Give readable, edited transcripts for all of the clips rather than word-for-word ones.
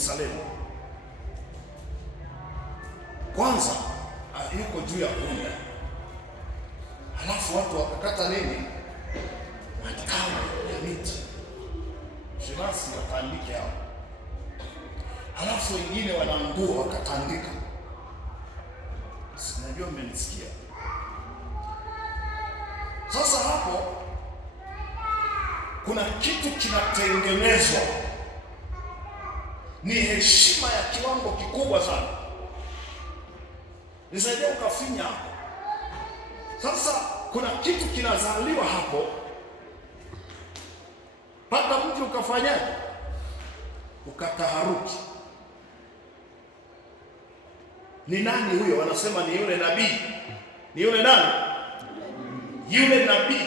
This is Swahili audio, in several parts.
Yerusalemu. Kwanza yuko juu ya punda, halafu watu wakakata nini? Matawi ya miti, shemasi wakatandike hao, halafu wengine wana nguo wakatandika. Sinajua mmenisikia. Sasa hapo kuna kitu kinatengenezwa, ni heshima ya kiwango kikubwa sana. Nisaidia ukafinya hapo. Sasa kuna kitu kinazaliwa hapo, mpaka mtu ukafanyaje? Ukataharuki. Ni nani huyo? Wanasema ni yule nabii. Ni yule nani? Yule nabii.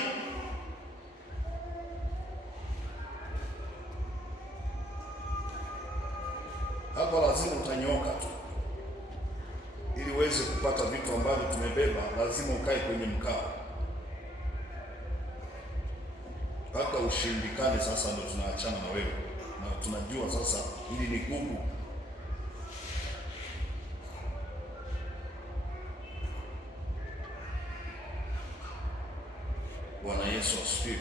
Hapo lazima utanyooka tu, ili uweze kupata vitu ambavyo tumebeba. Lazima ukae kwenye mkao mpaka ushindikane. Sasa ndio tunaachana na wewe, na tunajua sasa hili ni gugu. Bwana Yesu asifiwe.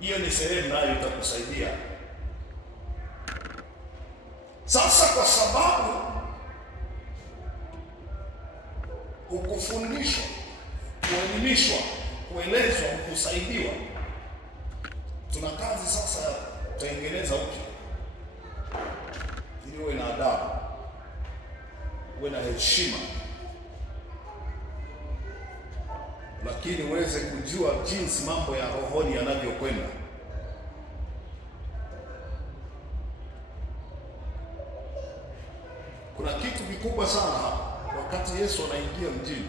Hiyo ni sehemu nayo itakusaidia. Sasa kwa sababu hukufundishwa, kuelimishwa, kuelezwa, kusaidiwa, tuna kazi sasa ya kutengeneza upya, ili uwe na adabu, uwe na heshima, lakini uweze kujua jinsi mambo ya rohoni yanavyokwenda. Kuna kitu kikubwa sana hapa. Wakati Yesu anaingia mjini,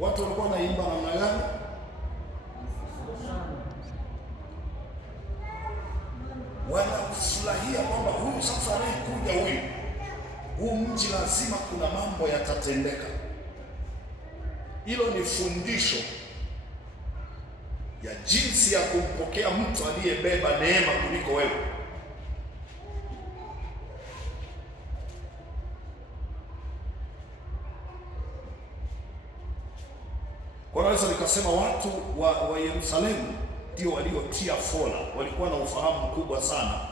watu walikuwa wanaimba namna gani? Wanafurahia kwamba huyu sasa anayekuja, huu mji lazima kuna mambo yatatendeka. Hilo ni fundisho ya jinsi ya kumpokea mtu aliyebeba neema kuliko wewe. Kwa naweza nikasema watu wa Yerusalemu ndio waliotia fola, walikuwa na ufahamu mkubwa sana